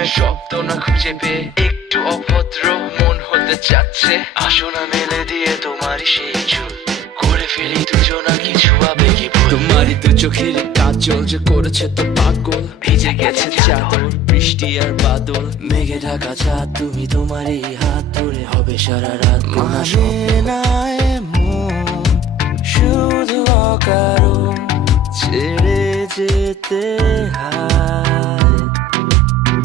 প্রেমের শব্দ না খুঁজে পেয়ে একটু অভদ্র মন হতে চাচ্ছে। আসো না মেলে দিয়ে তোমারই সেই চুল, করে ফেলি দুজনা কিছু আবেগী ভুল। তোমারই দু চোখের কাজল যে করেছে তো পাগল, ভিজে গেছে চাদর বৃষ্টি আর বাদল। মেঘে ঢাকা চাঁদ তুমি তোমারই হাত ধরে হবে সারা রাত গোনা স্বপ্ন। শুধু অকারণ ছেড়ে যেতে হয়।